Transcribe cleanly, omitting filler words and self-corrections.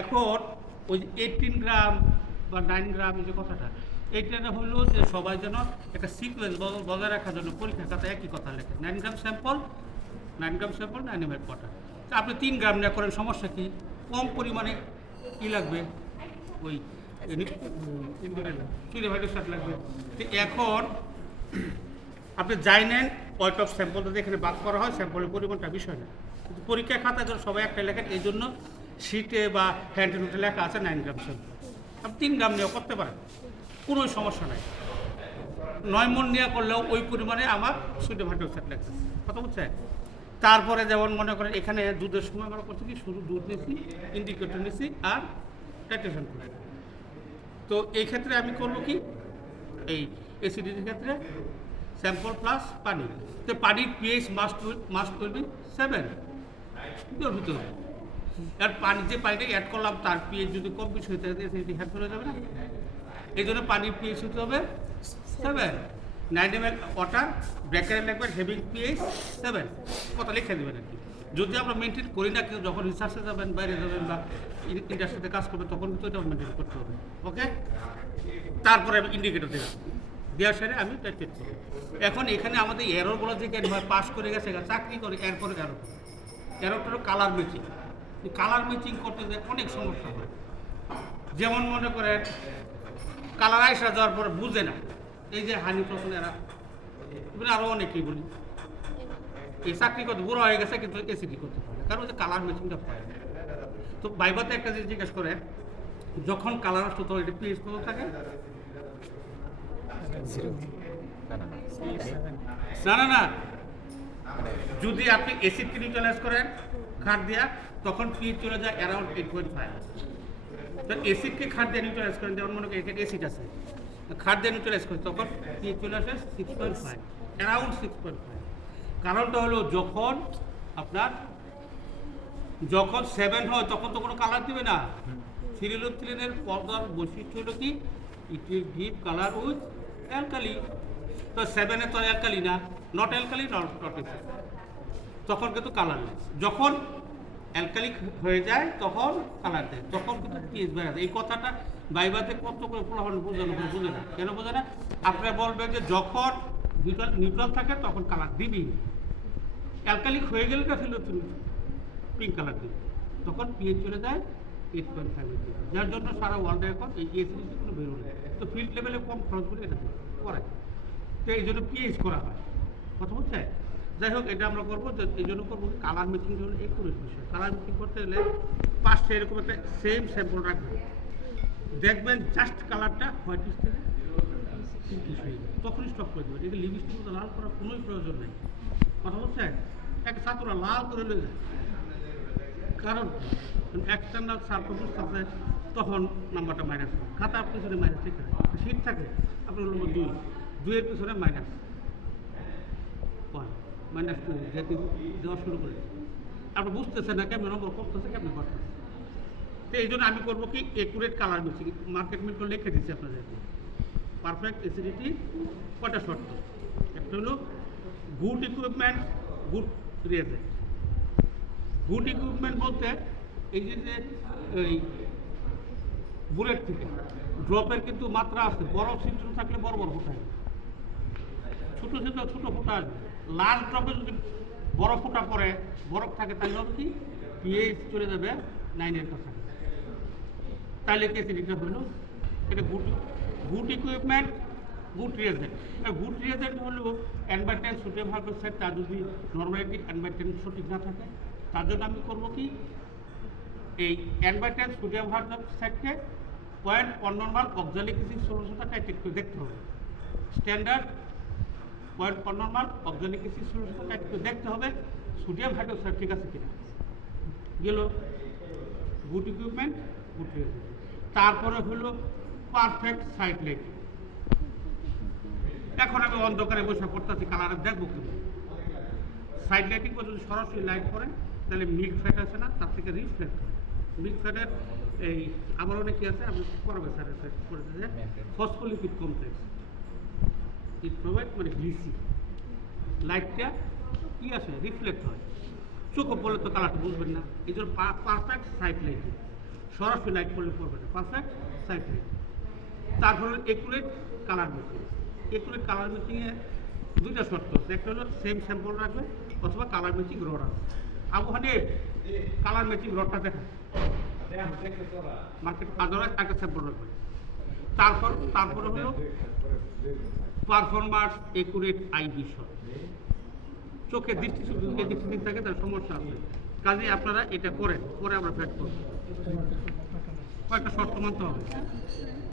এখন ওই 18 গ্রাম বা 9 গ্রাম যে কথাটা, এইটা হলো যে সবাই যেন একটা সিকোয়েন্স বজায় রাখার জন্য পরীক্ষার খাতা একই কথা লেখে। 9 গ্রাম স্যাম্পল 9 ml ওয়াটার। আপনি 3 গ্রাম না করেন, সমস্যা কি? কম পরিমাণে কি লাগবে? ওই হাইড্রোক্সাইড লাগবে। তো এখন আপনি যাই নেন, ওয়েট অফ স্যাম্পলটা এখানে বাদ করা হয়, স্যাম্পলের পরিমাণটা বিষয় না। কিন্তু পরীক্ষার খাতায় যেন সবাই একটা লেখেন, এই জন্য শিটে বা হ্যান্ড নোটে লেখা আছে 9 গ্রাম স্যাম্পল। আপনি 3 গ্রাম নিয়েও করতে পারেন, কোনো সমস্যা নাই। 9 মণ নিয়ে করলেও ওই পরিমাণে আমার সোডিয়াম হাইড্রোক্সাইড লাগছে, কথা বুঝছেন? তারপরে যেমন মনে করেন এখানে দুধের সময় আমরা করছি কি, শুধু দুধ নিচ্ছি, ইন্ডিকেটর নিচ্ছি আর টাইট্রেশন করি। তো এই ক্ষেত্রে আমি করবো কি, এই অ্যাসিডিটির ক্ষেত্রে স্যাম্পল প্লাস পানি। তো পানির পিএইচ মাস্ট উইল বি 7 ভিতরে। আর পানি যে পানিটা অ্যাড করলাম তার পিএইচ যদি কম বেশি হয়ে থাকে অ্যাসিডিটি হ্যাপ হয়ে যাবে না। এই জন্য পানির পিএইচ হতে হবে 7। 9 ml ওয়াটার ব্র্যাকেটে লিখবেন হেভিং পিএইচ 7, কথা লিখে দেবেন আর কি। যদি আমরা মেনটেন করি না, কিন্তু যখন রিসার্চে যাবেন, বাইরে যাবেন বা ইন্ডাস্ট্রিতে কাজ করবেন, তখন কিন্তু এটা মেনটেন করতে হবে। ওকে, তারপরে আমি ইন্ডিকেটর দিলাম, দেওয়ার সাথে আমি টাইট করি। এখন এখানে আমাদের এররগুলো যে কেন হয়, পাস করে গেছে, চাকরি করে এরপরে এররটা হলো কালার ম্যাচিং। কালার ম্যাচিং করতে গেলে অনেক সমস্যা হয়। যেমন মনে করেন কালার আইসা যাওয়ার পরে বুঝে না, এই যে হানি প্রশ্ন এরা আরও অনেকেই বলি, এই চাকরি করতে বুড়ো হয়ে গেছে কিন্তু এসিডি করতে পারে, কারণ যে কালার ম্যাচিংটা পায়। তো বাইবাতে একটা জিনিস জিজ্ঞেস করে, যখন কালার আসতো তখন এটা পিএইচ কত থাকে? না, যদি আপনি অ্যাসিডকে নিউট্রালাইজ করেন খাট দিয়া, তখন পিএইচ চলে যায় অ্যারাউন্ড 8.5। তো অ্যাসিডকে খাট দিয়ে নিউট্রালাইজ করেন, যেমন মনে করেন এখানে অ্যাসিড আছে, খাট দিয়ে নিউট্রালাইজ করেন, তখন পিএইচ চলে আসে 6.5, অ্যারাউন্ড 6.5। কারণটা হলো যখন 7 হয় তখন তো কোনো কালার দিবে না। সিরিলোথিলিনের পর্দার বৈশিষ্ট্য হলো কি, it will give colour with alkali. তো 7-এ তো অ্যালকালি না, নট অ্যালকালি, নট অ্যাসিড, তখন কিন্তু কালার নেই। যখন অ্যালকালিক হয়ে যায় তখন কালার দেয়, তখন কিন্তু পিএইচ বেড়ে যায়। এই কথাটা বাইবাতে কত করে বোঝানো বুঝে না। কেন বোঝে না? আপনারা বলবেন যে যখন নিউট্রাল থাকে তখন কালার দিবি, অ্যালকালিক হয়ে গেলে না ছিল পিঙ্ক কালার দিবি, তখন পিএইচ চলে যায় 8.5 এর দিকে, যার জন্য সারা ওয়ার্ল্ডে এখন এই অ্যাসিডিটি কোনো বেরো নেই। তো ফিল্ড লেভেলে কম খরচ করে এটা করায়, তো এই জন্য পিএইচ করা হয়, কথা বুঝছে? যাই হোক, এটা আমরা করবো, এই জন্য করবো কালার ম্যাচিং জন্য একুরেট বিষয়। কালার ম্যাচিং করতে গেলে পাশে এরকম একটা সেম স্যাম্পল রাখবেন, দেখবেন জাস্ট কালারটা হোয়াইট থেকে পিঙ্কিশ হয়ে যাবে, তখন স্টপ করে দেবেন। এগুলো লিপস্টিক মতো লাল করার কোনোই প্রয়োজন নেই, কথা বলছে? একটা ছাত্ররা লাল করে লয়ে যায়, কারণ এক্সটার্নাল সার্কোফিস আছে, তখন নাম্বারটা মাইনাস হয়। খাতার পিছনে মাইনাস ঠিক থাকে, শীত থাকে আপনার নম্বর 2, 2-এর পিছনে -1, -2 যেহেতু দেওয়া শুরু করে, আপনি বুঝতেছেন না কেমন নম্বর করতেছে, কেমন করতেছে। তো এই জন্য আমি করবো কি, একুরেট কালার মিক্সিং। মার্কেট মিট করে লিখে দিচ্ছি আপনাদেরকে। পারফেক্ট অ্যাসিডিটি কটা শর্ত? একটা হলো good equipment, good reagent. Good equipment বলতে এই যে এই বুলেট থেকে ড্রপের কিন্তু মাত্রা আছে, বড় ছিদ্র থাকলে বড় বড় ফোঁটা আসবে, ছোটো ছিদ্র ছোটো ফোঁটা আসবে। লার্জ ড্রপে যদি বড় ফোঁটা পরে বরফ থাকে, তাহলে হবে কি, পিএইচ চলে যাবে 9-এর কাছে, তাহলে কি অ্যাসিডিটি হলো? এটা good equipment, good reagent. Good reagent হলো N/10 সোডিয়াম হাইড্রোক্সাইড, তার যদি নর্মালিটি N/10 সঠিক না থাকে, তার জন্য আমি করবো কি, এই N/10 সোডিয়াম হাইড্রোক্সাইডকে পয়েন্ট নর্মাল অক্সালিক অ্যাসিড সলিউশনটা টাইট্রেট করে দেখতে হবে। Standard point normal oxalic acid সলিউশনটা টাইট্রেট করে দেখতে হবে সোডিয়াম হাইড্রোক্সাইড ঠিক আছে কিনা। গেল গুড ইকুইপমেন্ট, গুড রিয়েজেন্ট। তারপরে হলো পারফেক্ট সাইড লাইটিং। এখন আমি অন্ধকারে বসে করতেছি, কালারে দেখবো কিন্তু সাইড লাইটিং করে যদি সরাসরি লাইট করেন, তাহলে মিল্ক ফ্যাট আছে না, তার থেকে রিফ্লেক্ট হয়। মিল্ক ফ্যাটের এই আবার অনেক কি আছে, আপনি করবে স্যার করেছে যে ফসফোলিপিড কমপ্লেক্স, ইট প্রোভাইড মানে গ্লিসি, লাইটটা কি আসে, রিফ্লেক্ট হয়, চোখে পড়লে তো কালারটা বুঝবেন না। এই জন্য পারফেক্ট সাইড লাইটিং, সরাসরি লাইট পড়লে পড়বে না, পারফেক্ট সাইড লাইট। তারপরে accurate colour making. Accurate colour মেকিংয়ে দুইটা শর্ত আছে, একটা হলো সেম স্যাম্পল রাখবে অথবা কালার ম্যাচিং রড আছে। আবু হানিফ কালার ম্যাচিং রডটা দেখা মার্কেট আদারওয়াইজ একটা স্যাম্পল রাখবে। তারপরে হলো পারফরম্যান্স একুরেট আই ভিশন। চোখের দৃষ্টি ঠিক থাকে, তার সমস্যা আছে, কাজে আপনারা এটা করেন, পরে আমরা ফ্যাট করবো। কয়েকটা শর্ত মানতে হবে।